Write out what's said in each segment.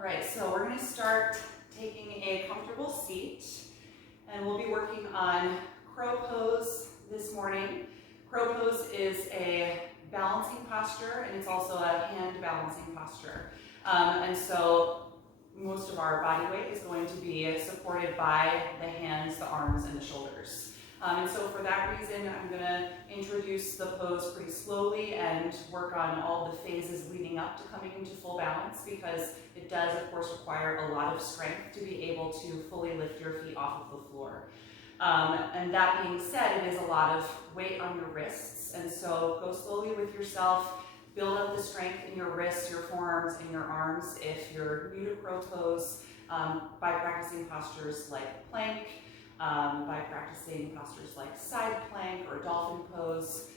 All right, so we're going to start taking a comfortable seat, and we'll be working on crow pose this morning. Crow pose is a balancing posture, and it's also a hand balancing posture. And so most of our body weight is going to be supported by the hands, the arms, and the shoulders. And so for that reason, I'm going to introduce the pose pretty slowly and work on all the phases leading up to coming into full balance, because it does, of course, require a lot of strength to be able to fully lift your feet off of the floor. And that being said, it is a lot of weight on your wrists, and so go slowly with yourself. Build up the strength in your wrists, your forearms, and your arms if you're new to crow pose, by practicing postures like plank, by practicing postures like side plank or dolphin pose.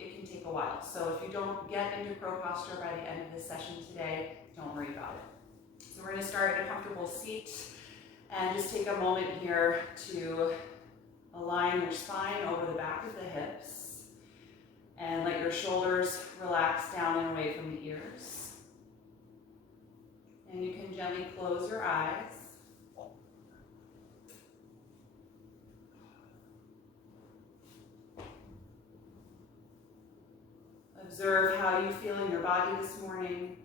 It can take a while. So if you don't get into crow posture by the end of this session today, don't worry about it. So we're going to start in a comfortable seat, and just take a moment here to align your spine over the back of the hips, and let your shoulders relax down and away from the ears. And you can gently close your eyes. Observe how you feel in your body this morning.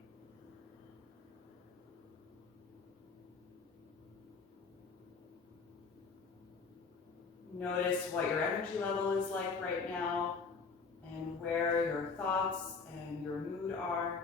Notice what your energy level is like right now, and where your thoughts and your mood are.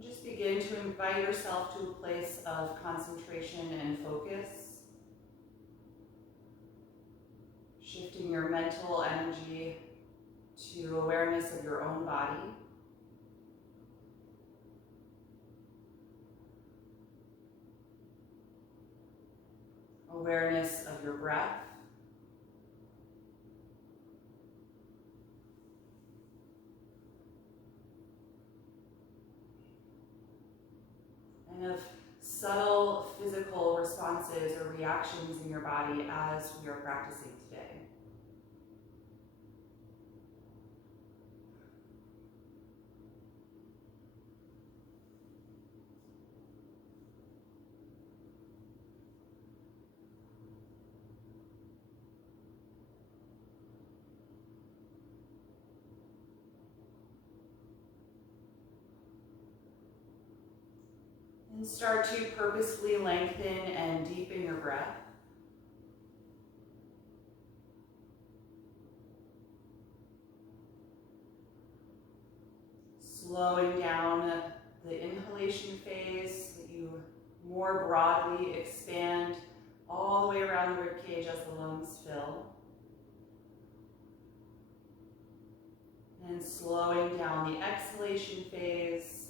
Just begin to invite yourself to a place of concentration and focus, shifting your mental energy to awareness of your own body. Awareness of your breath. And of subtle physical responses or reactions in your body as we are practicing today. And start to purposefully lengthen and deepen your breath. Slowing down the inhalation phase, that you more broadly expand all the way around the ribcage as the lungs fill. And slowing down the exhalation phase,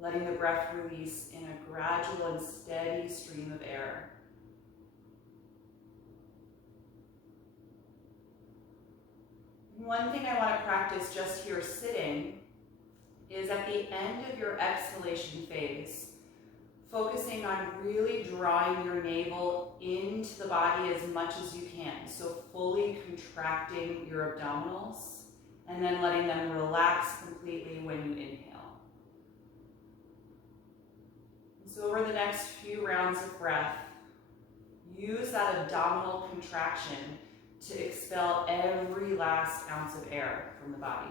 letting the breath release in a gradual and steady stream of air. And one thing I want to practice just here sitting is at the end of your exhalation phase, focusing on really drawing your navel into the body as much as you can. So fully contracting your abdominals and then letting them relax completely when you inhale. So over the next few rounds of breath, use that abdominal contraction to expel every last ounce of air from the body.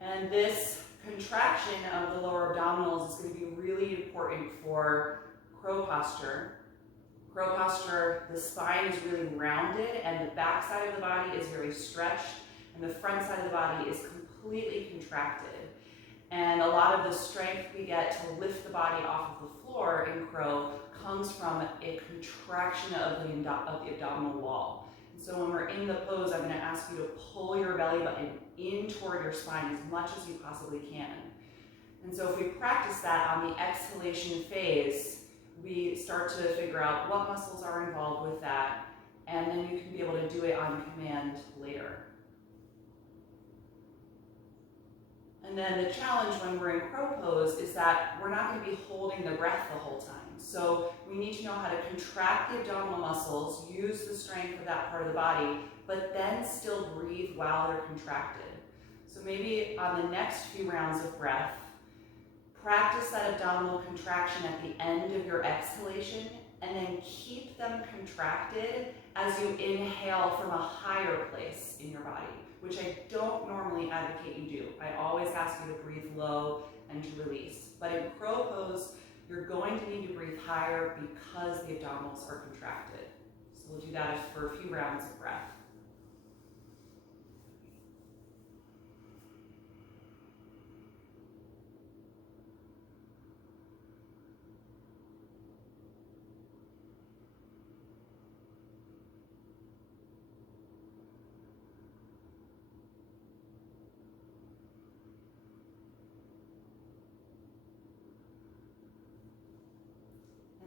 And this contraction of the lower abdominals is going to be really important for crow posture. Crow posture, the spine is really rounded and the back side of the body is very stretched, and the front side of the body is completely contracted. And a lot of the strength we get to lift the body off of the floor floor in crow comes from a contraction of the abdominal wall. And so when we're in the pose, I'm going to ask you to pull your belly button in toward your spine as much as you possibly can. And so if we practice that on the exhalation phase, we start to figure out what muscles are involved with that, and then you can be able to do it on command later. And then the challenge when we're in crow pose is that we're not going to be holding the breath the whole time. So we need to know how to contract the abdominal muscles, use the strength of that part of the body, but then still breathe while they're contracted. So maybe on the next few rounds of breath, practice that abdominal contraction at the end of your exhalation, and then keep them contracted as you inhale from a higher place in your body, which I don't normally advocate you do. I always ask you to breathe low and to release. But in crow pose, you're going to need to breathe higher because the abdominals are contracted. So we'll do that for a few rounds of breath.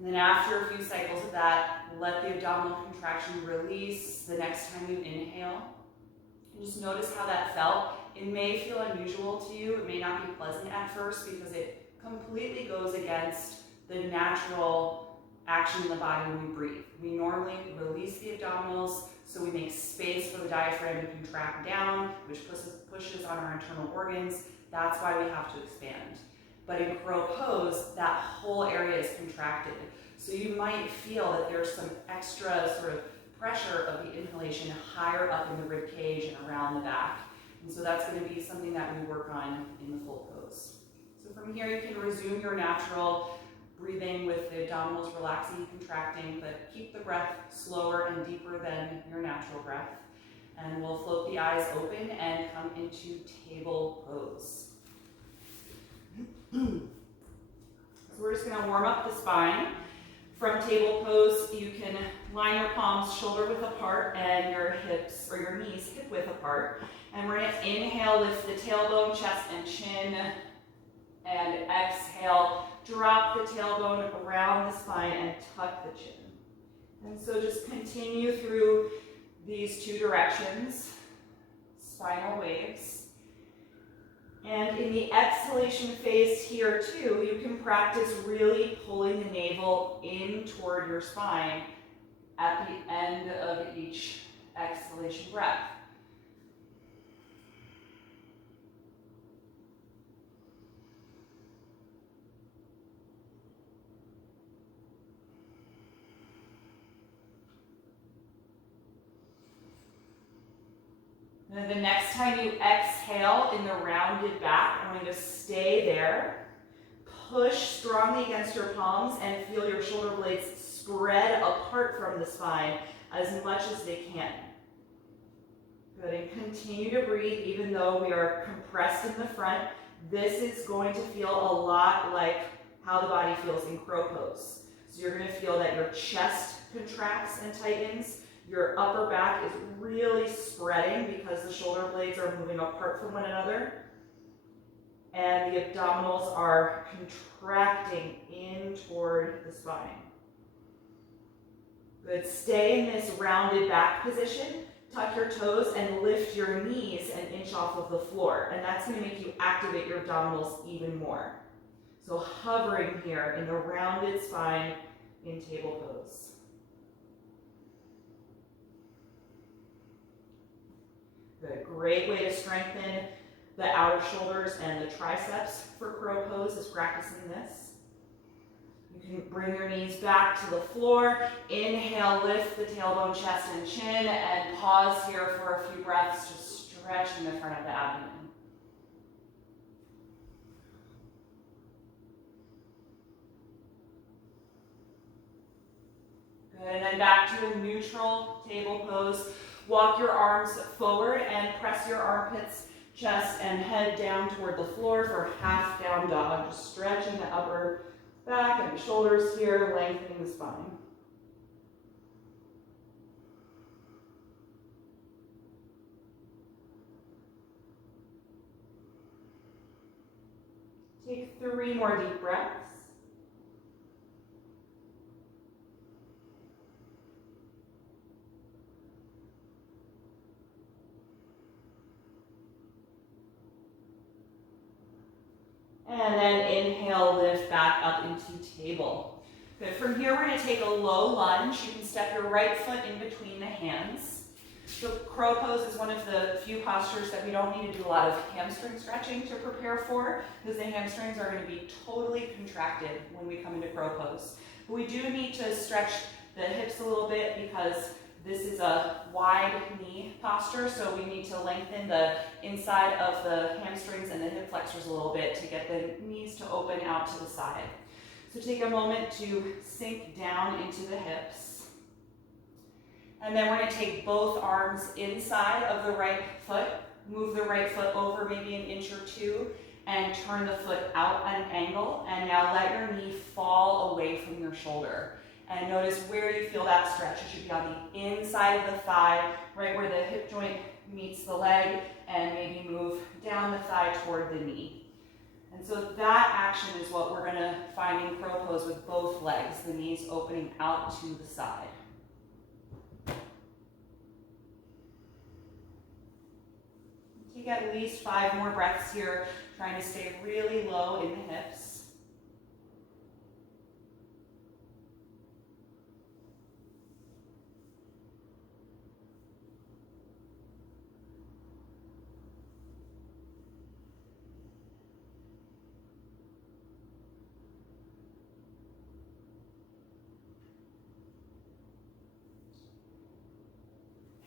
And then after a few cycles of that, let the abdominal contraction release the next time you inhale. And just notice how that felt. It may feel unusual to you. It may not be pleasant at first because it completely goes against the natural action in the body when we breathe. We normally release the abdominals so we make space for the diaphragm to contract down, which pushes on our internal organs. That's why we have to expand. But in crow pose, that whole area is contracted. So you might feel that there's some extra sort of pressure of the inhalation higher up in the rib cage and around the back. And so that's going to be something that we work on in the full pose. So from here you can resume your natural breathing with the abdominals relaxing and contracting, but keep the breath slower and deeper than your natural breath. And we'll float the eyes open and come into table pose. So we're just going to warm up the spine. From table pose, you can line your palms shoulder width apart and your hips or your knees hip width apart. And we're going to inhale, lift the tailbone, chest, and chin. And exhale, drop the tailbone around the spine and tuck the chin. And so just continue through these two directions, spinal waves. And in the exhalation phase here too, you can practice really pulling the navel in toward your spine at the end of each exhalation breath. And then the next time you exhale in the rounded back, I want you to stay there. Push strongly against your palms and feel your shoulder blades spread apart from the spine as much as they can. Good, and continue to breathe even though we are compressed in the front. This is going to feel a lot like how the body feels in crow pose. So you're going to feel that your chest contracts and tightens. Your upper back is really spreading because the shoulder blades are moving apart from one another. And the abdominals are contracting in toward the spine. Good. Stay in this rounded back position. Tuck your toes and lift your knees an inch off of the floor. And that's going to make you activate your abdominals even more. So hovering here in the rounded spine in table pose. Good. Great way to strengthen the outer shoulders and the triceps for crow pose is practicing this. You can bring your knees back to the floor. Inhale, lift the tailbone, chest, and chin, and pause here for a few breaths, just stretching the front of the abdomen. Good, and then back to a neutral table pose. Walk your arms forward and press your armpits, chest, and head down toward the floor for half down dog. Just stretching the upper back and shoulders here, lengthening the spine. Take 3 more deep breaths. And then inhale, lift back up into table. Good. From here, we're going to take a low lunge. You can step your right foot in between the hands. So crow pose is one of the few postures that we don't need to do a lot of hamstring stretching to prepare for, because the hamstrings are going to be totally contracted when we come into crow pose. But we do need to stretch the hips a little bit because this is a wide knee posture, so we need to lengthen the inside of the hamstrings and the hip flexors a little bit to get the knees to open out to the side. So take a moment to sink down into the hips. And then we're going to take both arms inside of the right foot, move the right foot over maybe an inch or 2, and turn the foot out at an angle. And now let your knee fall away from your shoulder. And notice where you feel that stretch. It should be on the inside of the thigh, right where the hip joint meets the leg, and maybe move down the thigh toward the knee. And so that action is what we're going to find in crow pose with both legs, the knees opening out to the side. Take at least 5 more breaths here, trying to stay really low in the hips.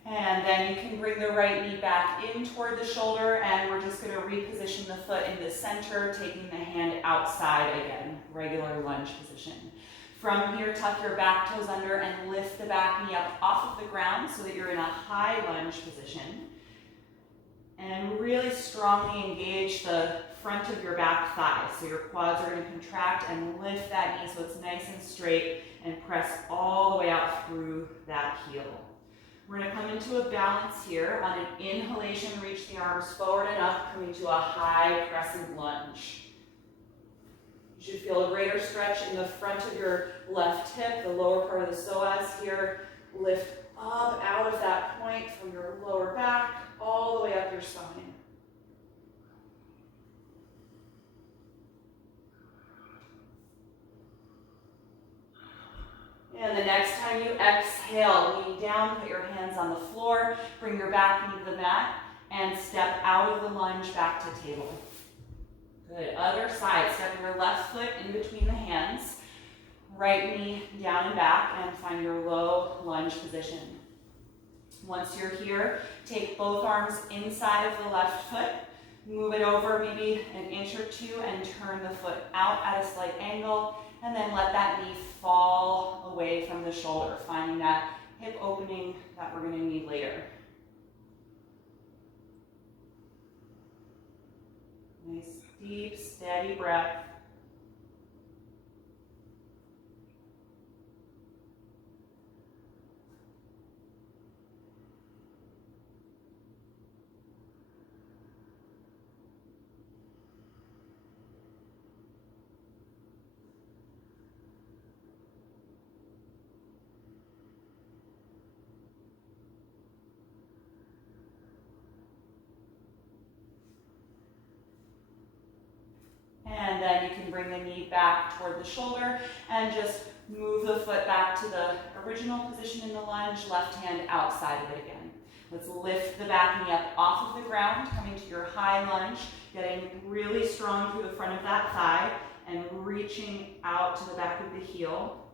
And then you can bring the right knee back in toward the shoulder, and we're just going to reposition the foot in the center, taking the hand outside again, regular lunge position. From here, tuck your back toes under and lift the back knee up off of the ground so that you're in a high lunge position. And really strongly engage the front of your back thigh. So your quads are going to contract, and lift that knee so it's nice and straight, and press all the way out through that heel. We're going to come into a balance here. On an inhalation, reach the arms forward and up, coming to a high crescent lunge. You should feel a greater stretch in the front of your left hip, the lower part of the psoas here. Lift up out of that point from your lower back, all the way up your spine. And the next time you exhale, lean down, put your hands on the floor, bring your back knee to the mat, and step out of the lunge back to table. Good. Other side, step your left foot in between the hands, right knee down and back, and find your low lunge position. Once you're here, take both arms inside of the left foot, move it over maybe an inch or 2, and turn the foot out at a slight angle. And then let that knee fall away from the shoulder, finding that hip opening that we're going to need later. Nice, deep, steady breath. And then you can bring the knee back toward the shoulder and just move the foot back to the original position in the lunge, left hand outside of it again. Let's lift the back knee up off of the ground, coming to your high lunge, getting really strong through the front of that thigh and reaching out to the back of the heel.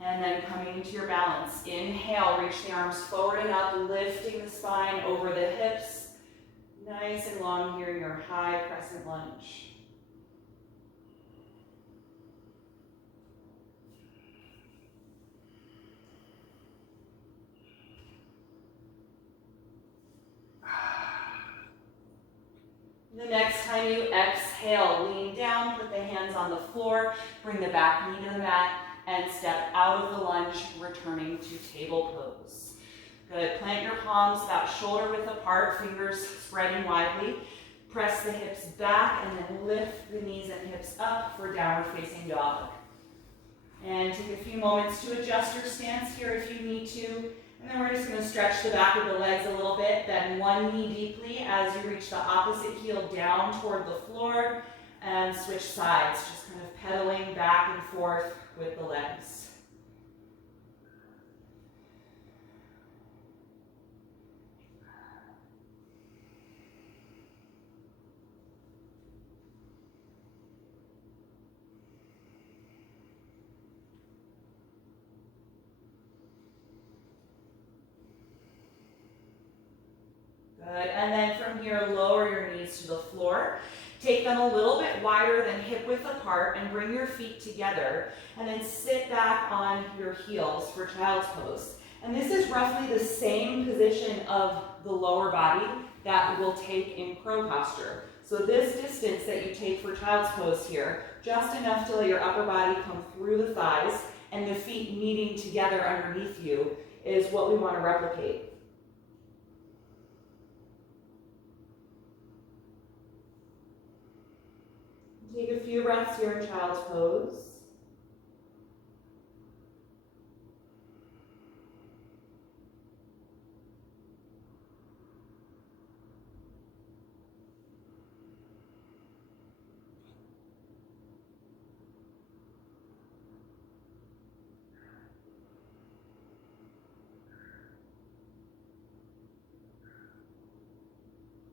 And then coming into your balance. Inhale, reach the arms forward and up, lifting the spine over the hips. Nice and long here in your high crescent lunge. The next time you exhale, lean down, put the hands on the floor, bring the back knee to the mat, and step out of the lunge, returning to table pose. Good, plant your palms about shoulder width apart, fingers spreading widely. Press the hips back and then lift the knees and hips up for downward facing dog. And take a few moments to adjust your stance here if you need to. And then we're just going to stretch the back of the legs a little bit, bend one knee deeply as you reach the opposite heel down toward the floor, and switch sides, just kind of pedaling back and forth with the legs. Good, and then from here, lower your knees to the floor. Take them a little bit wider than hip width apart and bring your feet together. And then sit back on your heels for child's pose. And this is roughly the same position of the lower body that we'll take in crow posture. So this distance that you take for child's pose here, just enough to let your upper body come through the thighs and the feet meeting together underneath you is what we want to replicate. Take a few breaths here in child's pose.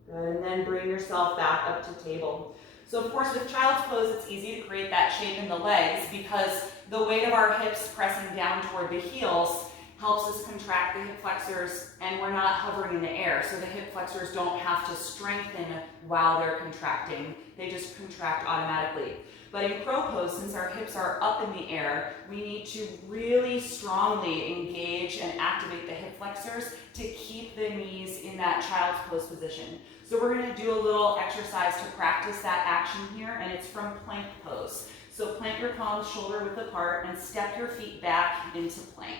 Good, and then bring yourself back up to table. So of course with child's pose, it's easy to create that shape in the legs because the weight of our hips pressing down toward the heels helps us contract the hip flexors, and we're not hovering in the air, so the hip flexors don't have to strengthen while they're contracting. They just contract automatically. But in crow pose, since our hips are up in the air, we need to really strongly engage and activate the hip flexors to keep the knees in that child's pose position. So we're going to do a little exercise to practice that action here, and it's from plank pose. So plant your palms shoulder width apart and step your feet back into plank.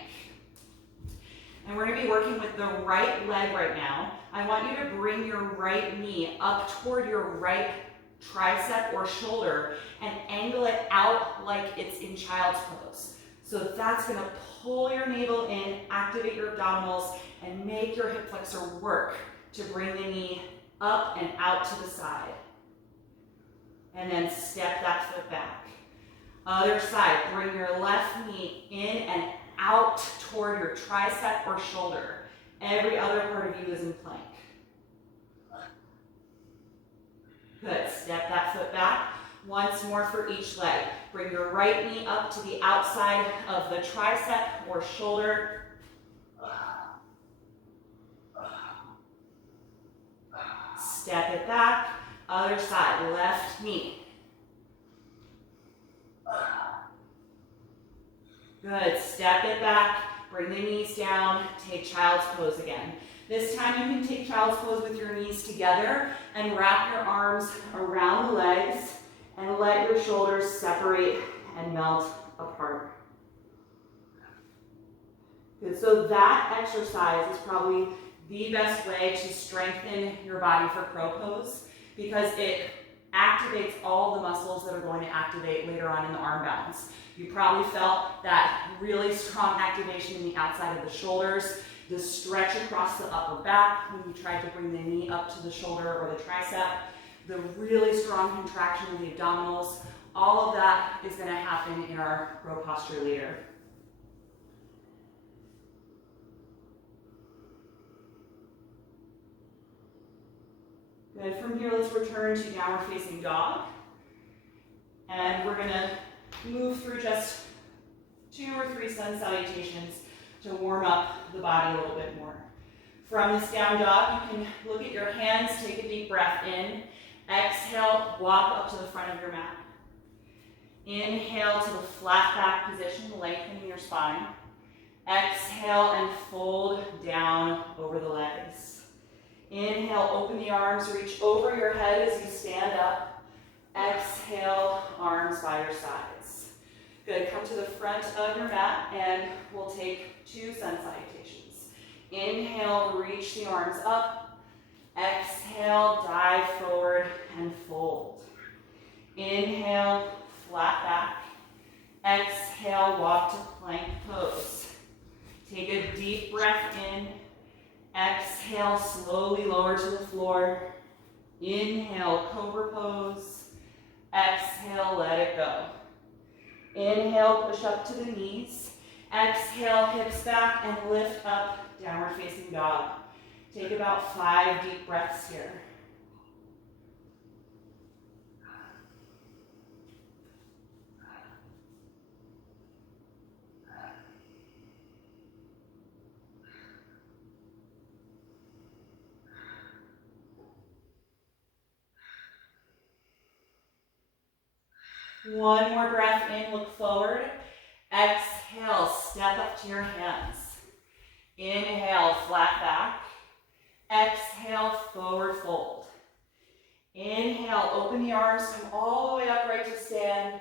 And we're going to be working with the right leg right now. I want you to bring your right knee up toward your right tricep or shoulder and angle it out like it's in child's pose. So that's going to pull your navel in, activate your abdominals, and make your hip flexor work to bring the knee up and out to the side. And then step that foot back. Other side, bring your left knee in and out toward your tricep or shoulder. Every other part of you is in plank. Good, step that foot back. Once more for each leg. Bring your right knee up to the outside of the tricep or shoulder. Step it back. Other side, left knee. Good, step it back. Bring the knees down. Take child's pose again. This time you can take child's pose with your knees together and wrap your arms around the legs and let your shoulders separate and melt apart. Good, so that exercise is probably the best way to strengthen your body for crow pose because it activates all the muscles that are going to activate later on in the arm balance. You probably felt that really strong activation in the outside of the shoulders, the stretch across the upper back when you tried to bring the knee up to the shoulder or the tricep, the really strong contraction of the abdominals. All of that is going to happen in our crow posture later. Good. From here, let's return to downward facing dog. And we're going to move through just 2 or 3 sun salutations to warm up the body a little bit more. From this down dog, you can look at your hands, take a deep breath in. Exhale, walk up to the front of your mat. Inhale to the flat back position, lengthening your spine. Exhale and fold down over the legs. Inhale, open the arms, reach over your head as you stand up. Exhale, arms by your sides. Good, come to the front of your mat and we'll take 2 sun salutations. Inhale, reach the arms up. Exhale, dive forward and fold. Inhale, flat back. Exhale, walk to plank pose. Take a deep breath in. Exhale, slowly lower to the floor. Inhale, cobra pose. Exhale, let it go. Inhale, push up to the knees. Exhale, hips back and lift up, downward facing dog. Take about 5 deep breaths here. One more breath in, look forward. Exhale, step up to your hands. Inhale, flat back. Exhale, forward fold. Inhale, open the arms, come all the way upright to stand.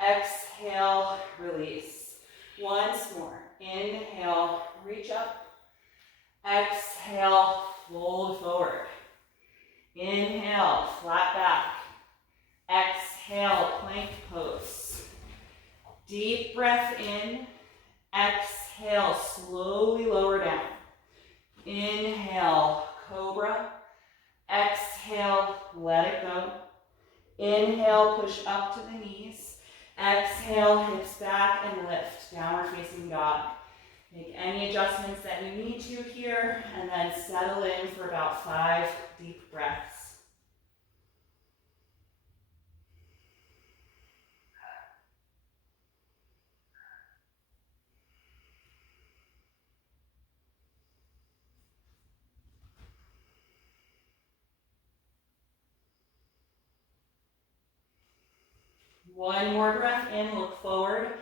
Exhale, release. Once more. Inhale, reach up. Exhale, fold forward. Inhale, flat back. Exhale, plank pose. Deep breath in. Exhale, slowly lower down. Inhale, cobra. Exhale, let it go. Inhale, push up to the knees. Exhale, hips back and lift, downward facing dog. Make any adjustments that you need to here, and then settle in for about 5 deep breaths. One more breath in, look forward.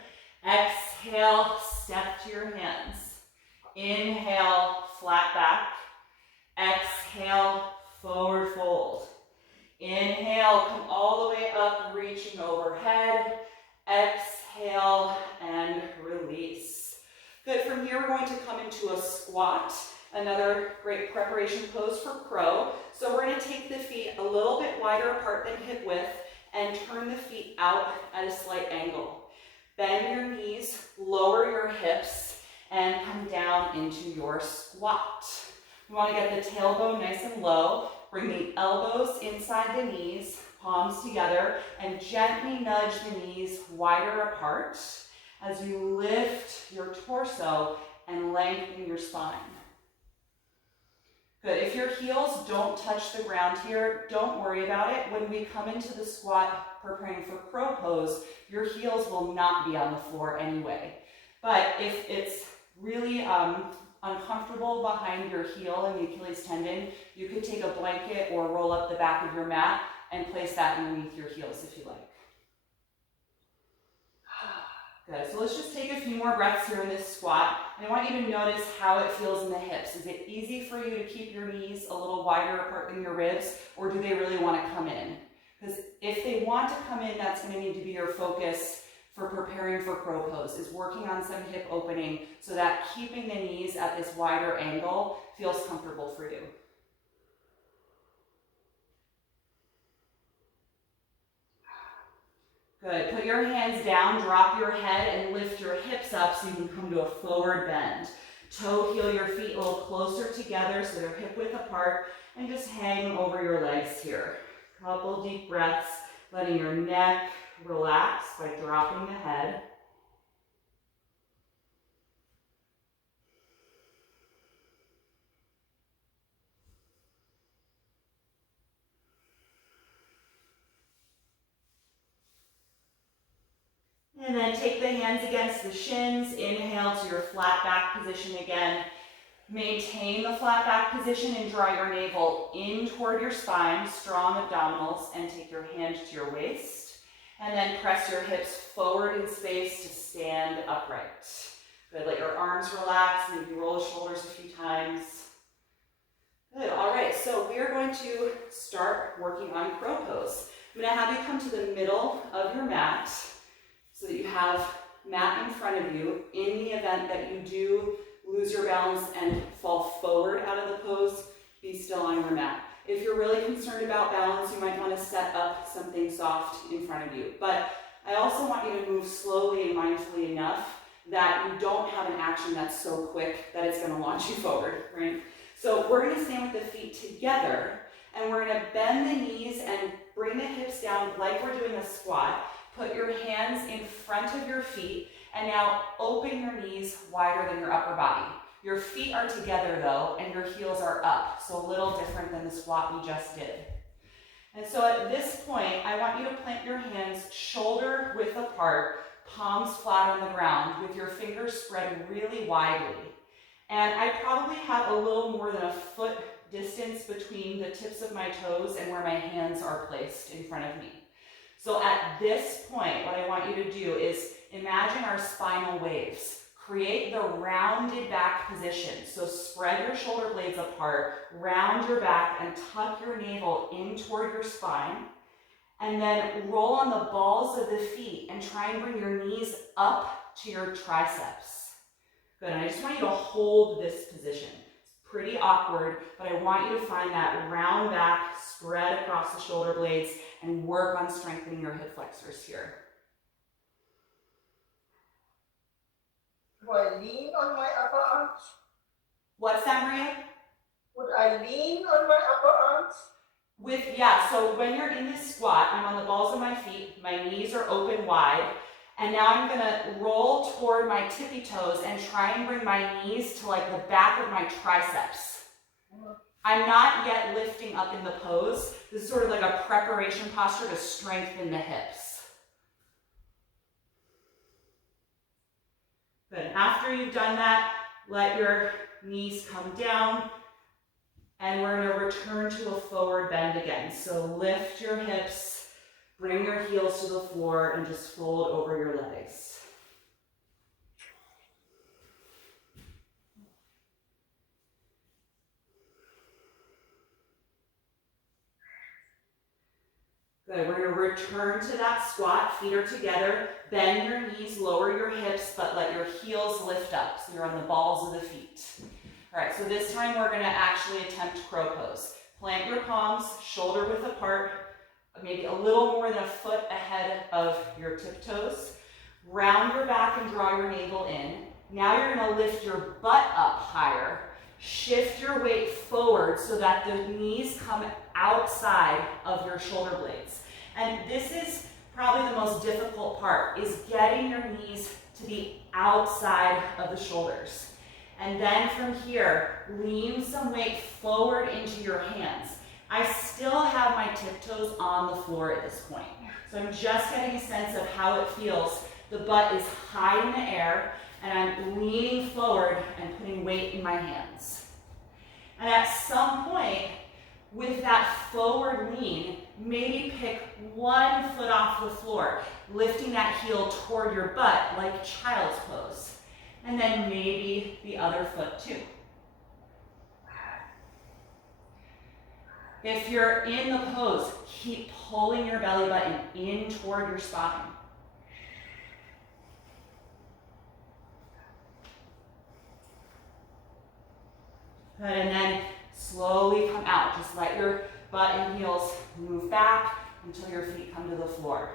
Exhale, step to your hands. Inhale, flat back. Exhale, forward fold. Inhale, come all the way up, reaching overhead. Exhale and release. Good, from here we're going to come into a squat. Another great preparation pose for crow. So we're going to take the feet a little bit wider apart than hip width and turn the feet out at a slight angle. Bend your knees, lower your hips, and come down into your squat. You want to get the tailbone nice and low. Bring the elbows inside the knees, palms together, and gently nudge the knees wider apart as you lift your torso and lengthen your spine. Good, if your heels don't touch the ground here, don't worry about it. When we come into the squat preparing for crow pose, your heels will not be on the floor anyway. But if it's really uncomfortable behind your heel and the Achilles tendon, you could take a blanket or roll up the back of your mat and place that underneath your heels if you like. Good, so let's just take a few more breaths here in this squat. And I want you to notice how it feels in the hips. Is it easy for you to keep your knees a little wider apart than your ribs, or do they really want to come in? Because if they want to come in, that's going to need to be your focus for preparing for crow pose, is working on some hip opening so that keeping the knees at this wider angle feels comfortable for you. Good, put your hands down, drop your head, and lift your hips up so you can come to a forward bend. Toe heel your feet a little closer together so they're hip width apart, and just hang over your legs here. Couple deep breaths, letting your neck relax by dropping the head. And then take the hands against the shins. Inhale to your flat back position again. Maintain the flat back position and draw your navel in toward your spine, strong abdominals, and take your hand to your waist. And then press your hips forward in space to stand upright. Good, let your arms relax, maybe roll the shoulders a few times. Good, all right, so we are going to start working on crow pose. I'm gonna have you come to the middle of your mat so that you have mat in front of you in the event that you do lose your balance and fall forward out of the pose, be still on your mat. If you're really concerned about balance, you might want to set up something soft in front of you. But I also want you to move slowly and mindfully enough that you don't have an action that's so quick that it's going to launch you forward, right? So we're going to stand with the feet together, and we're going to bend the knees and bring the hips down like we're doing a squat. Put your hands in front of your feet, and now open your knees wider than your upper body. Your feet are together though, and your heels are up, so a little different than the squat we just did. And so at this point, I want you to plant your hands shoulder width apart, palms flat on the ground, with your fingers spread really widely. And I probably have a little more than a foot distance between the tips of my toes and where my hands are placed in front of me. So at this point, what I want you to do is imagine our spinal waves. Create the rounded back position. So spread your shoulder blades apart, round your back, and tuck your navel in toward your spine. And then roll on the balls of the feet and try and bring your knees up to your triceps. Good, and I just want you to hold this position. It's pretty awkward, but I want you to find that round back, spread across the shoulder blades, and work on strengthening your hip flexors here. Do I lean on my upper arms? What's that, Maria? Would I lean on my upper arms? So when you're in this squat, I'm on the balls of my feet, my knees are open wide, and now I'm gonna roll toward my tippy toes and try and bring my knees to like the back of my triceps. I'm not yet lifting up in the pose. This is sort of like a preparation posture to strengthen the hips. Good. After you've done that, let your knees come down, and we're going to return to a forward bend again. So lift your hips, bring your heels to the floor, and just fold over your legs. Good. We're going to return to that squat. Feet are together. Bend your knees, lower your hips, but let your heels lift up. So you're on the balls of the feet. All right, so this time we're going to actually attempt crow pose. Plant your palms, shoulder width apart, maybe a little more than a foot ahead of your tiptoes. Round your back and draw your navel in. Now you're going to lift your butt up higher. Shift your weight forward so that the knees come outside of your shoulder blades. And this is probably the most difficult part, is getting your knees to the outside of the shoulders. And then from here, lean some weight forward into your hands. I still have my tiptoes on the floor at this point. So I'm just getting a sense of how it feels. The butt is high in the air, and I'm leaning forward and putting weight in my hands. And at some point, with that forward lean, maybe pick one foot off the floor, lifting that heel toward your butt like child's pose. And then maybe the other foot too. If you're in the pose, keep pulling your belly button in toward your spine. Good, and then slowly come out. Just let your butt and heels move back until your feet come to the floor.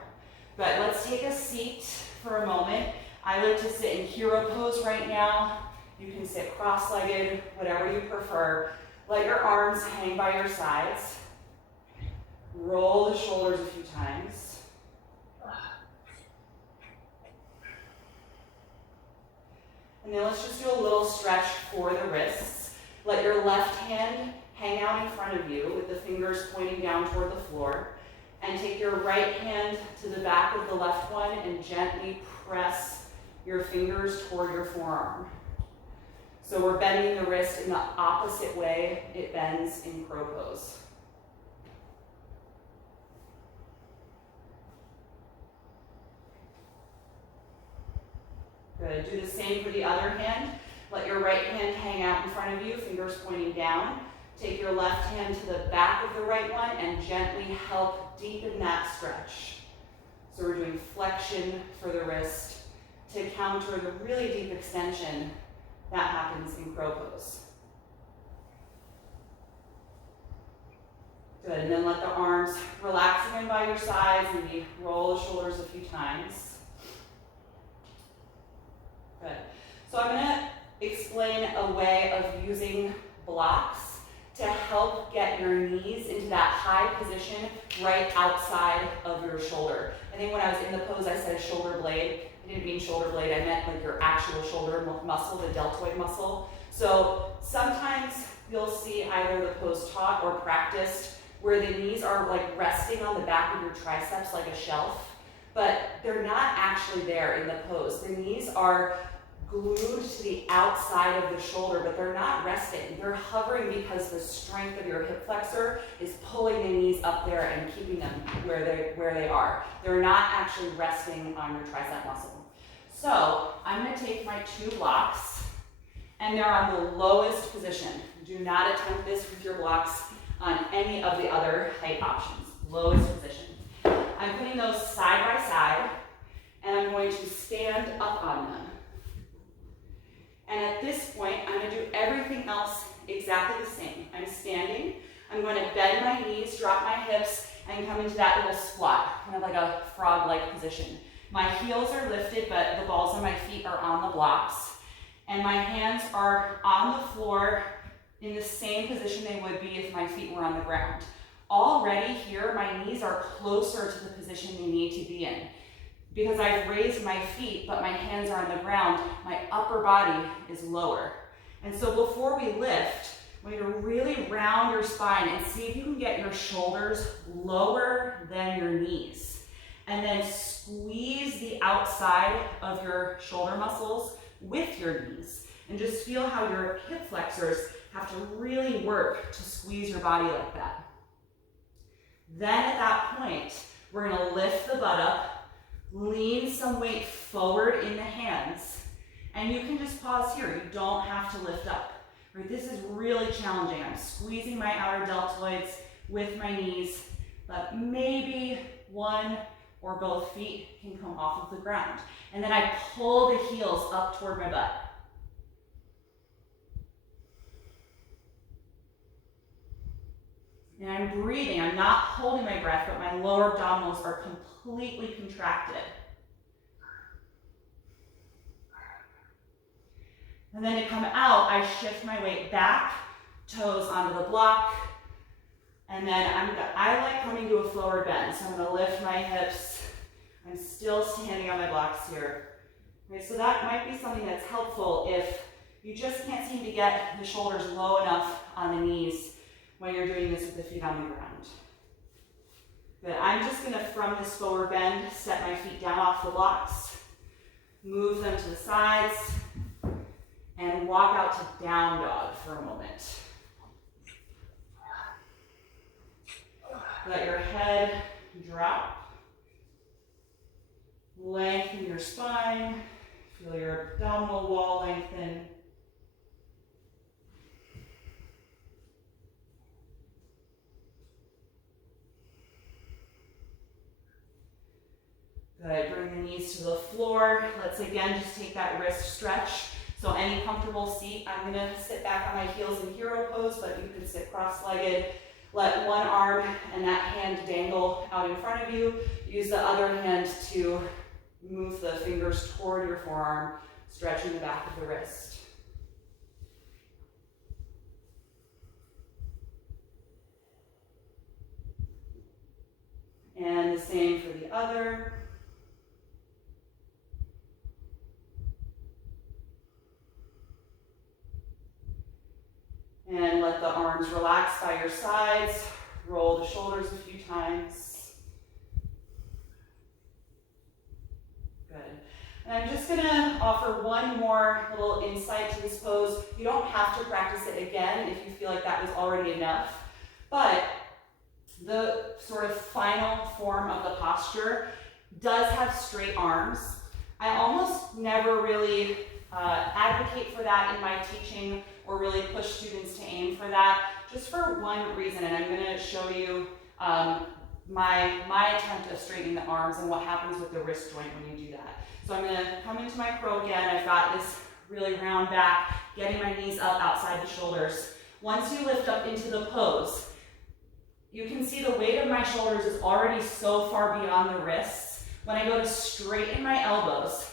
Good, let's take a seat for a moment. I like to sit in hero pose right now. You can sit cross-legged, whatever you prefer. Let your arms hang by your sides. Roll the shoulders a few times. And then let's just do a little stretch for the wrists. Let your left hand hang out in front of you with the fingers pointing down toward the floor. And take your right hand to the back of the left one and gently press your fingers toward your forearm. So we're bending the wrist in the opposite way it bends in crow pose. Good. Do the same for the other hand. Let your right hand hang out in front of you, fingers pointing down. Take your left hand to the back of the right one and gently help deepen that stretch. So we're doing flexion for the wrist to counter the really deep extension that happens in crow pose. Good, and then let the arms relax again by your sides, and maybe roll the shoulders a few times. Good. So I'm gonna explain a way of using blocks to help get your knees into that high position right outside of your shoulder. I think when I was in the pose, I said shoulder blade. I didn't mean shoulder blade, I meant like your actual shoulder muscle, the deltoid muscle. So sometimes you'll see either the pose taught or practiced where the knees are like resting on the back of your triceps like a shelf, but they're not actually there in the pose. The knees are glued to the outside of the shoulder, but they're not resting. They're hovering because the strength of your hip flexor is pulling the knees up there and keeping them where they are. They're not actually resting on your tricep muscle. So I'm going to take my 2 blocks, and they're on the lowest position. Do not attempt this with your blocks on any of the other height options. Lowest position. I'm putting those side by side, and I'm going to stand up on them. And at this point, I'm going to do everything else exactly the same. I'm standing. I'm going to bend my knees, drop my hips, and come into that little squat, kind of like a frog-like position. My heels are lifted, but the balls of my feet are on the blocks. And my hands are on the floor in the same position they would be if my feet were on the ground. Already here, my knees are closer to the position they need to be in. Because I've raised my feet, but my hands are on the ground, my upper body is lower. And so before we lift, I want you to really round your spine and see if you can get your shoulders lower than your knees. And then squeeze the outside of your shoulder muscles with your knees. And just feel how your hip flexors have to really work to squeeze your body like that. Then at that point, we're gonna lift the butt up, lean some weight forward in the hands, and you can just pause here. You don't have to lift up. Right? This is really challenging. I'm squeezing my outer deltoids with my knees, but maybe one or both feet can come off of the ground. And then I pull the heels up toward my butt. And I'm breathing. I'm not holding my breath, but my lower abdominals are completely contracted. And then to come out, I shift my weight back, toes onto the block, and then I like coming to a forward bend. So I'm going to lift my hips. I'm still standing on my blocks here. Okay, so that might be something that's helpful if you just can't seem to get the shoulders low enough on the knees when you're doing this with the feet on the ground. Good. I'm just going to, from this forward bend, step my feet down off the blocks, move them to the sides, and walk out to down dog for a moment. Let your head drop. Lengthen your spine. Feel your abdominal wall lengthen. Good. Bring the knees to the floor. Let's again just take that wrist stretch. So any comfortable seat, I'm going to sit back on my heels in hero pose, but you can sit cross-legged. Let one arm and that hand dangle out in front of you. Use the other hand to move the fingers toward your forearm, stretching the back of the wrist. And the same for the other. And let the arms relax by your sides. Roll the shoulders a few times. Good. And I'm just going to offer one more little insight to this pose. You don't have to practice it again if you feel like that was already enough. But the sort of final form of the posture does have straight arms. I almost never really advocate for that in my teaching or really push students to aim for that, just for one reason, and I'm going to show you my attempt of straightening the arms and what happens with the wrist joint when you do that. So I'm going to come into my crow again. I've got this really round back, getting my knees up outside the shoulders. Once you lift up into the pose, you can see the weight of my shoulders is already so far beyond the wrists. When I go to straighten my elbows,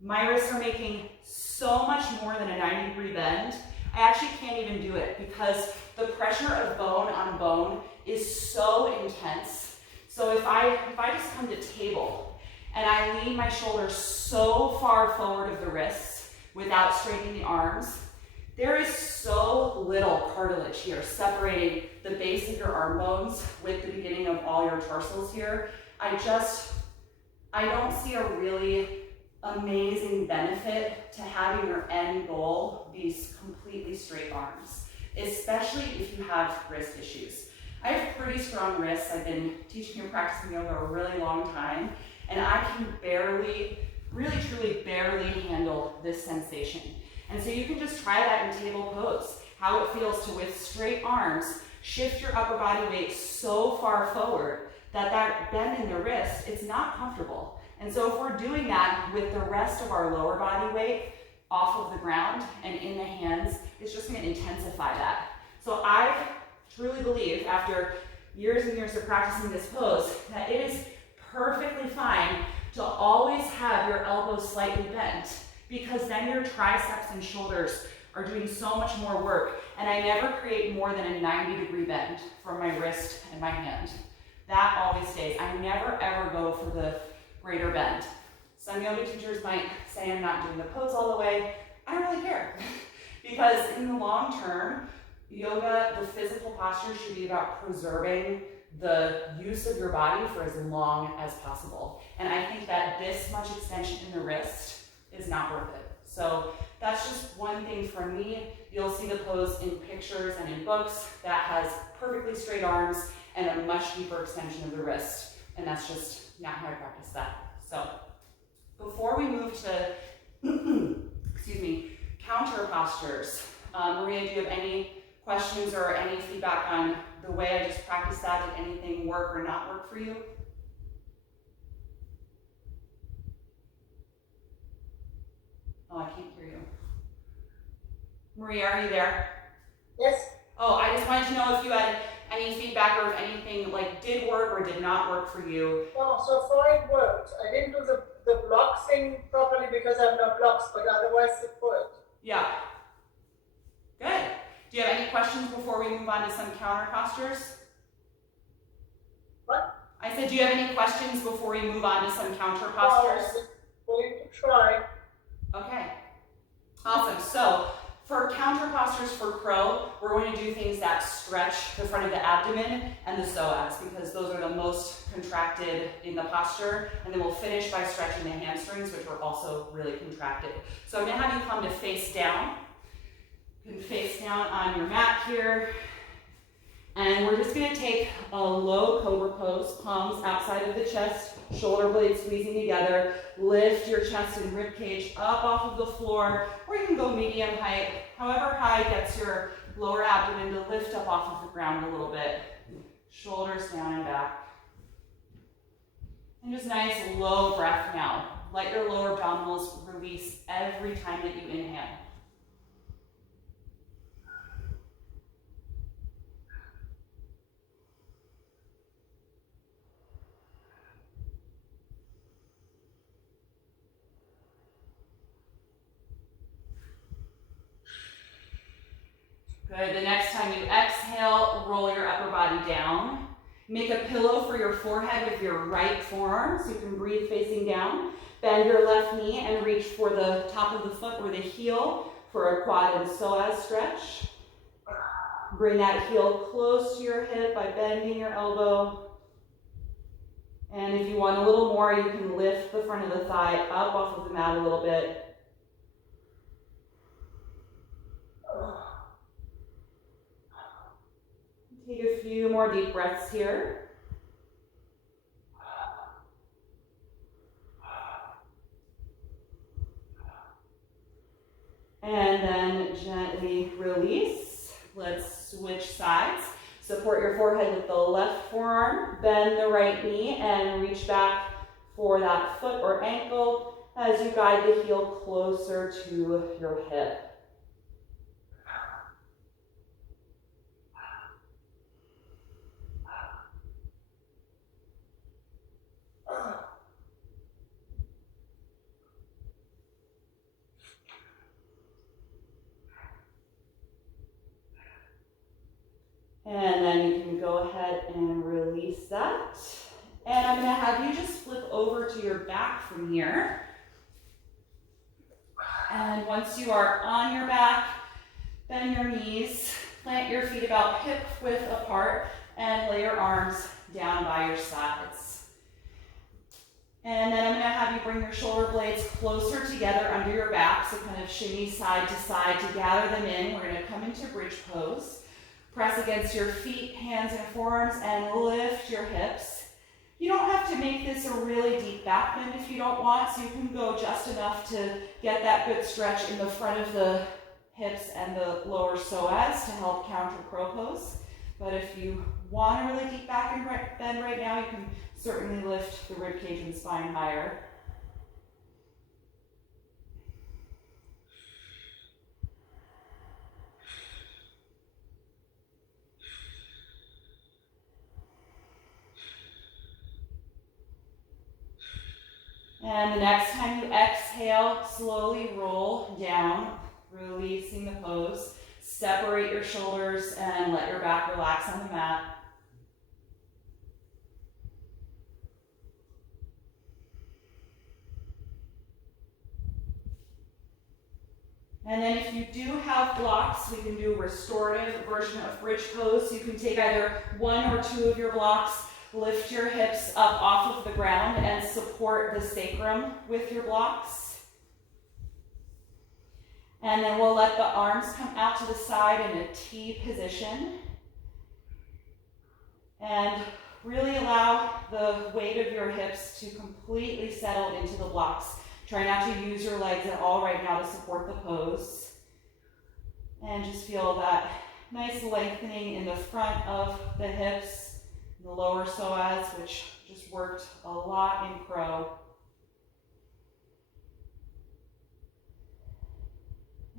my wrists are making so much more than a 90-degree bend. I actually can't even do it because the pressure of bone on bone is so intense. So if I just come to table and I lean my shoulders so far forward of the wrists without straightening the arms, there is so little cartilage here separating the base of your arm bones with the beginning of all your tarsals here. I don't see a really amazing benefit to having your end goal be completely straight arms, especially if you have wrist issues. I have pretty strong wrists. I've been teaching and practicing yoga a really long time, and I can barely, really truly barely handle this sensation. And so you can just try that in table pose, how it feels to, with straight arms, shift your upper body weight so far forward that that bend in the wrist, it's not comfortable. And so if we're doing that with the rest of our lower body weight off of the ground and in the hands, it's just going to intensify that. So I truly believe, after years and years of practicing this pose, that it is perfectly fine to always have your elbows slightly bent, because then your triceps and shoulders are doing so much more work, and I never create more than a 90-degree bend from my wrist and my hand. That always stays. I never ever go for the greater bend. Some yoga teachers might say I'm not doing the pose all the way. I don't really care because in the long term, yoga, the physical posture should be about preserving the use of your body for as long as possible. And I think that this much extension in the wrist is not worth it. So that's just one thing from me. You'll see the pose in pictures and in books that has perfectly straight arms and a much deeper extension of the wrist. And that's just not how I practice that. So before we move to, excuse me, counter postures, Maria, do you have any questions or any feedback on the way I just practiced that? Did anything work or not work for you? Oh, I can't hear you. Maria, are you there? Yes. Oh, I just wanted to know if you had any feedback or if anything like did work or did not work for you. No, so far it worked. I didn't do the block thing properly because I have no blocks, but otherwise it worked. Yeah. Good. Do you have any questions before we move on to some counter postures? What? I said, do you have any questions before we move on to some counter postures? Going to try. Okay. Awesome. So for counter postures for crow, we're going to do things that stretch the front of the abdomen and the psoas because those are the most contracted in the posture. And then we'll finish by stretching the hamstrings, which are also really contracted. So I'm going to have you come to face down. You can face down on your mat here. And we're just going to take a low cobra pose, palms outside of the chest, shoulder blades squeezing together. Lift your chest and rib cage up off of the floor, or you can go medium height, however high gets your lower abdomen to lift up off of the ground a little bit. Shoulders down and back. And just nice low breath now. Let your lower abdominals release every time that you inhale. Good. The next time you exhale, roll your upper body down. Make a pillow for your forehead with your right forearm so you can breathe facing down. Bend your left knee and reach for the top of the foot or the heel for a quad and psoas stretch. Bring that heel close to your hip by bending your elbow. And if you want a little more, you can lift the front of the thigh up off of the mat a little bit. Take a few more deep breaths here. And then gently release. Let's switch sides. Support your forehead with the left forearm, bend the right knee, and reach back for that foot or ankle as you guide the heel closer to your hip. And then you can go ahead and release that. And I'm going to have you just flip over to your back from here. And once you are on your back, bend your knees, plant your feet about hip width apart, and lay your arms down by your sides. And then I'm going to have you bring your shoulder blades closer together under your back, so kind of shimmy side to side to gather them in. We're going to come into bridge pose. Press against your feet, hands and forearms, and lift your hips. You don't have to make this a really deep back bend if you don't want, so you can go just enough to get that good stretch in the front of the hips and the lower psoas to help counter crow pose. But if you want a really deep back and bend right now, you can certainly lift the rib cage and spine higher. And the next time you exhale, slowly roll down, releasing the pose. Separate your shoulders and let your back relax on the mat. And then if you do have blocks, we can do a restorative version of bridge pose. You can take either one or two of your blocks, lift your hips up off of the ground and support the sacrum with your blocks. And then we'll let the arms come out to the side in a T position. And really allow the weight of your hips to completely settle into the blocks. Try not to use your legs at all right now to support the pose. And just feel that nice lengthening in the front of the hips, the lower psoas, which just worked a lot in crow.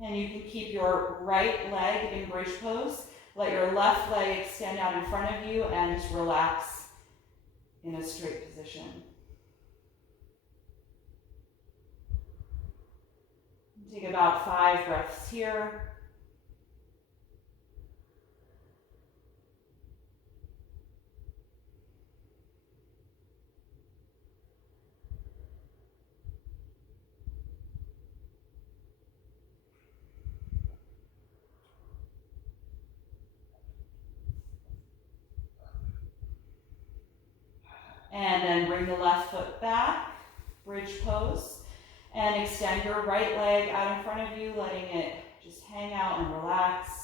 And you can keep your right leg in bridge pose. Let your left leg extend out in front of you and just relax in a straight position. Take about 5 breaths here. And then bring the left foot back, bridge pose, and extend your right leg out in front of you, letting it just hang out and relax.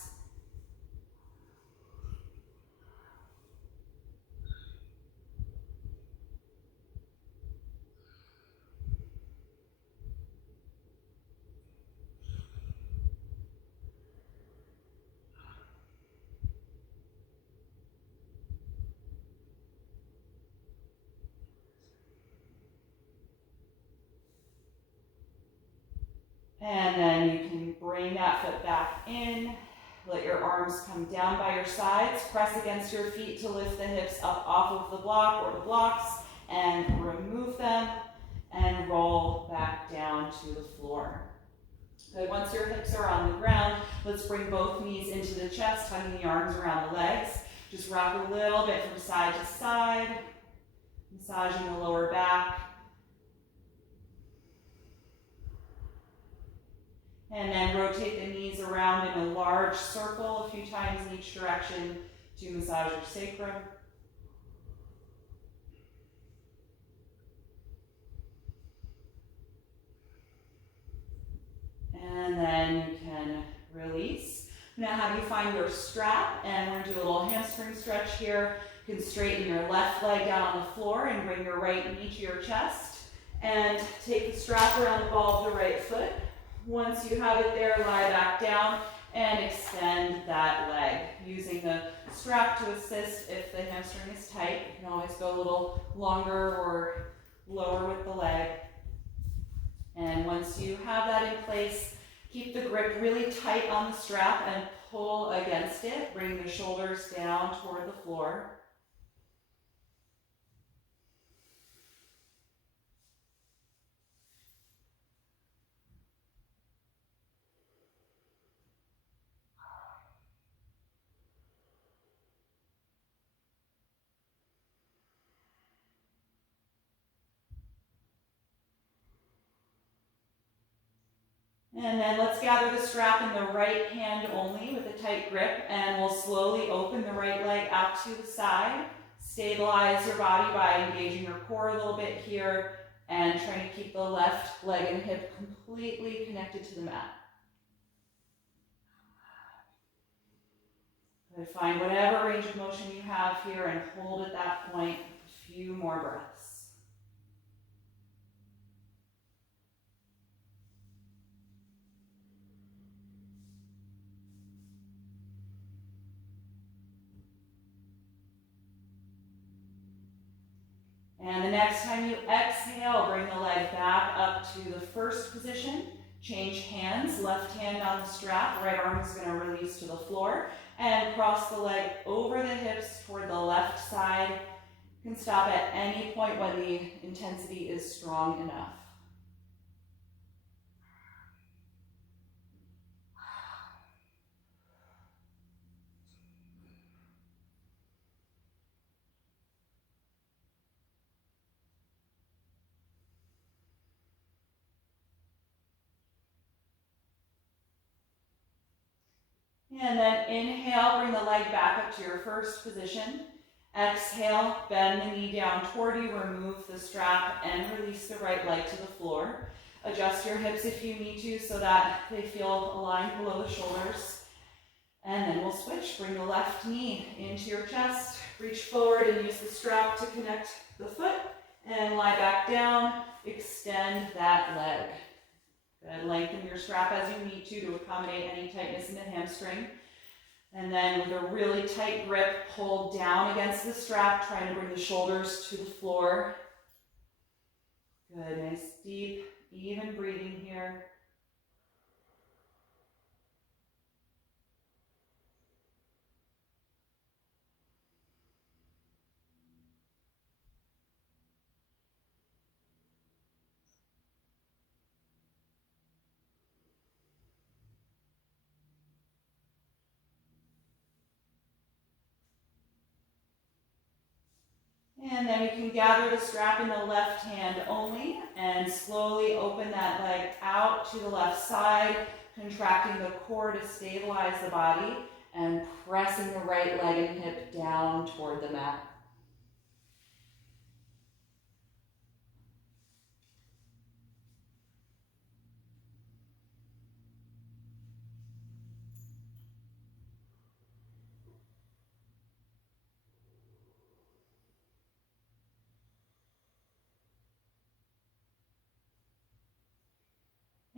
And then you can bring that foot back in. Let your arms come down by your sides. Press against your feet to lift the hips up off of the block or the blocks and remove them and roll back down to the floor. Good. Once your hips are on the ground, let's bring both knees into the chest, hugging the arms around the legs. Just rock a little bit from side to side, massaging the lower back. And then rotate the knees around in a large circle a few times in each direction to massage your sacrum. And then you can release. Now have you find your strap, and we're going to do a little hamstring stretch here. You can straighten your left leg down on the floor and bring your right knee to your chest. And take the strap around the ball of the right foot. Once you have it there, lie back down and extend that leg. Using the strap to assist if the hamstring is tight. You can always go a little longer or lower with the leg. And once you have that in place, keep the grip really tight on the strap and pull against it. Bring the shoulders down toward the floor. And then let's gather the strap in the right hand only with a tight grip, and we'll slowly open the right leg out to the side. Stabilize your body by engaging your core a little bit here and trying to keep the left leg and hip completely connected to the mat. Find whatever range of motion you have here and hold at that point a few more breaths. And the next time you exhale, bring the leg back up to the first position. Change hands, left hand on the strap, right arm is going to release to the floor, and cross the leg over the hips toward the left side. You can stop at any point when the intensity is strong enough. And then inhale, bring the leg back up to your first position. Exhale, bend the knee down toward you, remove the strap, and release the right leg to the floor. Adjust your hips if you need to so that they feel aligned below the shoulders. And then we'll switch. Bring the left knee into your chest, reach forward and use the strap to connect the foot, and lie back down, extend that leg. Good. Lengthen your strap as you need to accommodate any tightness in the hamstring. And then with a really tight grip, pull down against the strap, trying to bring the shoulders to the floor. Good, nice deep, even breathing here. And then you can gather the strap in the left hand only and slowly open that leg out to the left side, contracting the core to stabilize the body and pressing the right leg and hip down toward the mat.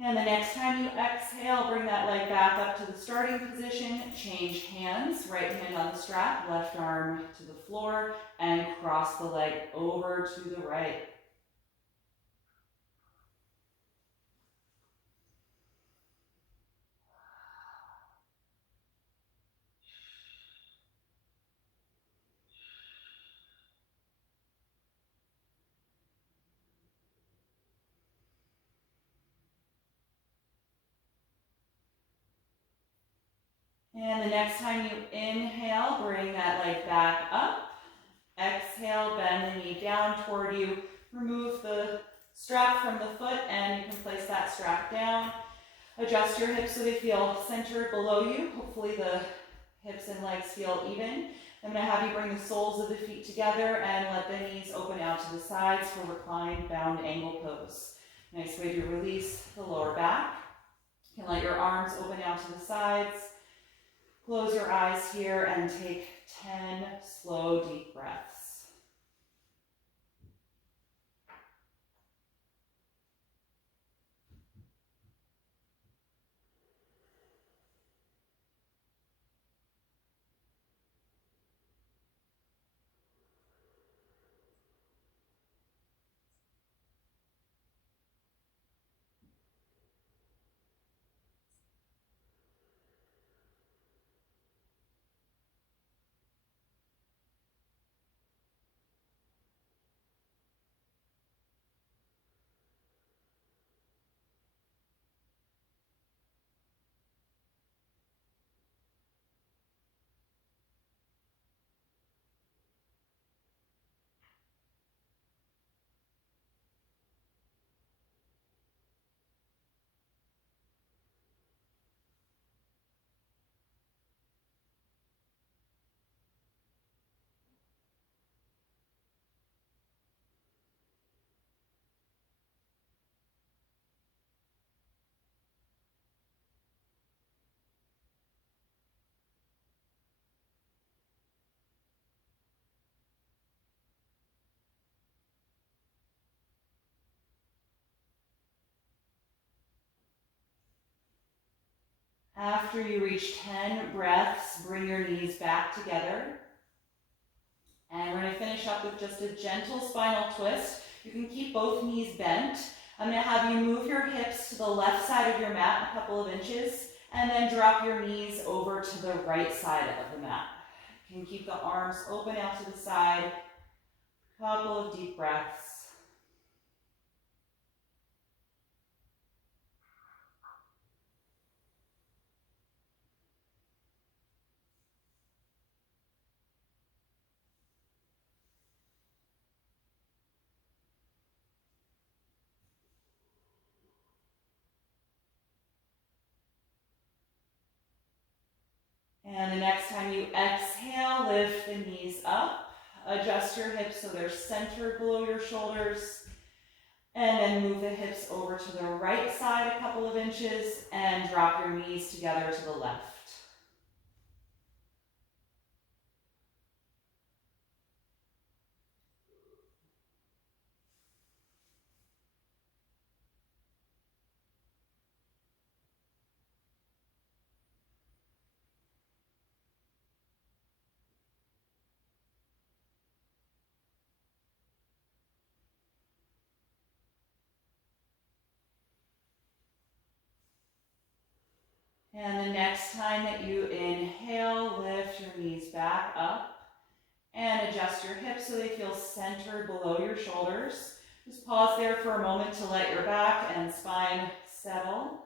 And the next time you exhale, bring that leg back up to the starting position. Change hands, right hand on the strap, left arm to the floor, and cross the leg over to the right. And the next time you inhale, bring that leg back up. Exhale, bend the knee down toward you. Remove the strap from the foot and you can place that strap down. Adjust your hips so they feel centered below you. Hopefully the hips and legs feel even. I'm going to have you bring the soles of the feet together and let the knees open out to the sides for reclined bound angle pose. Nice way to release the lower back. You can let your arms open out to the sides. Close your eyes here and take 10 slow, deep breaths. After you reach 10 breaths, bring your knees back together. And we're going to finish up with just a gentle spinal twist. You can keep both knees bent. I'm going to have you move your hips to the left side of your mat a couple of inches, and then drop your knees over to the right side of the mat. You can keep the arms open out to the side. Couple of deep breaths. And the next time you exhale, lift the knees up. Adjust your hips so they're centered below your shoulders. And then move the hips over to the right side a couple of inches and drop your knees together to the left. And the next time that you inhale, lift your knees back up and adjust your hips so they feel centered below your shoulders. Just pause there for a moment to let your back and spine settle.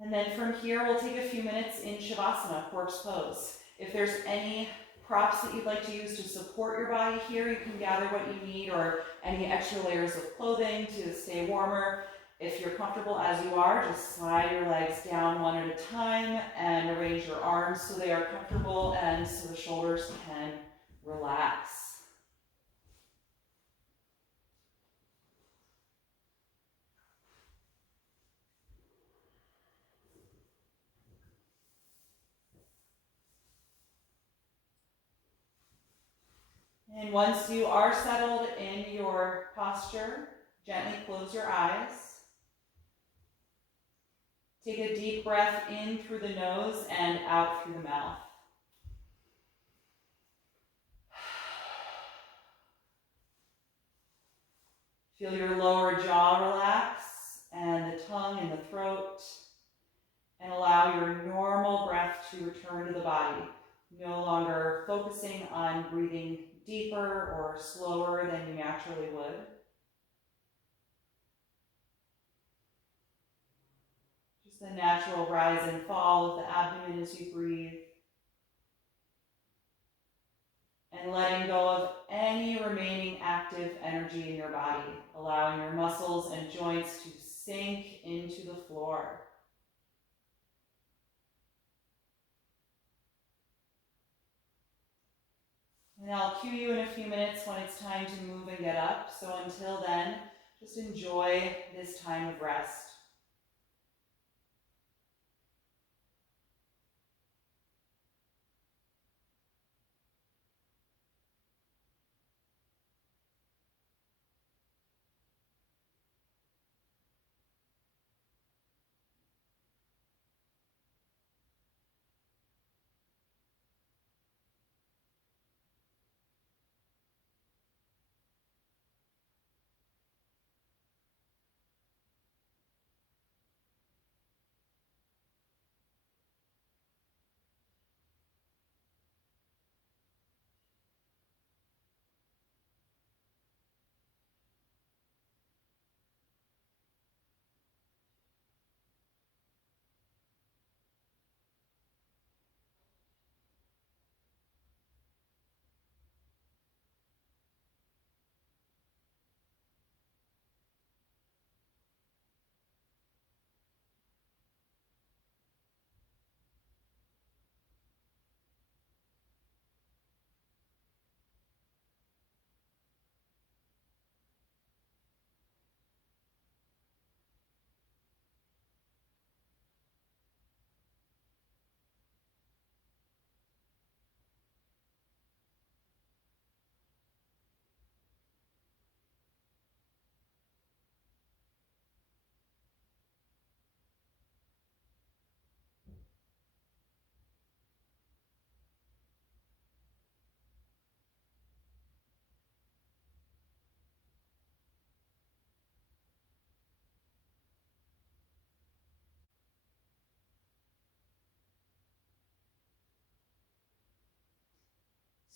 And then from here, we'll take a few minutes in Shavasana, corpse pose. If there's any props that you'd like to use to support your body here, you can gather what you need, or any extra layers of clothing to stay warmer. If you're comfortable as you are, just slide your legs down one at a time and arrange your arms so they are comfortable and so the shoulders can relax. And once you are settled in your posture, gently close your eyes. Take a deep breath in through the nose and out through the mouth. Feel your lower jaw relax and the tongue and the throat, and allow your normal breath to return to the body, no longer focusing on breathing deeper or slower than you naturally would. Just the natural rise and fall of the abdomen as you breathe. And letting go of any remaining active energy in your body, allowing your muscles and joints to sink into the floor. And I'll cue you in a few minutes when it's time to move and get up. So until then, just enjoy this time of rest.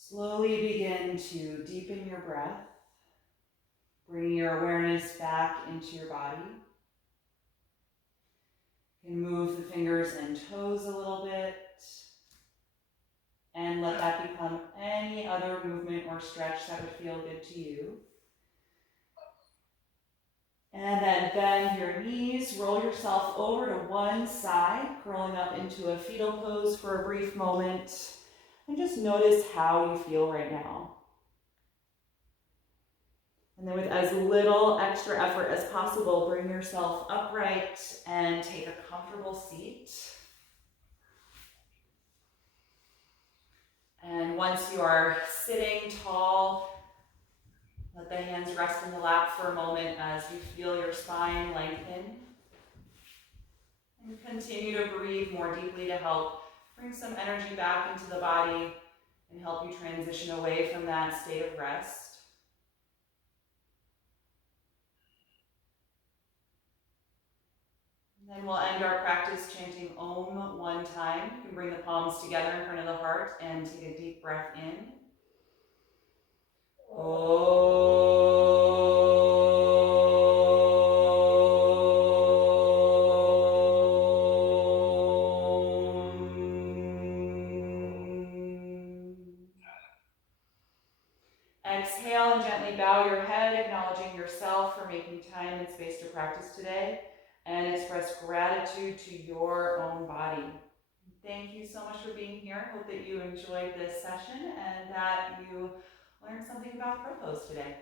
Slowly begin to deepen your breath, bringing your awareness back into your body. You can move the fingers and toes a little bit, and let that become any other movement or stretch that would feel good to you. And then bend your knees, roll yourself over to one side, curling up into a fetal pose for a brief moment, and just notice how you feel right now. And then with as little extra effort as possible, bring yourself upright and take a comfortable seat. And once you are sitting tall, let the hands rest in the lap for a moment as you feel your spine lengthen. And continue to breathe more deeply to help bring some energy back into the body and help you transition away from that state of rest. And then we'll end our practice chanting Om one time. You can bring the palms together in front of the heart and take a deep breath in. Exhale and gently bow your head, acknowledging yourself for making time and space to practice today, and express gratitude to your own body. Thank you so much for being here. Hope that you enjoyed this session and that you learned something about crow pose today.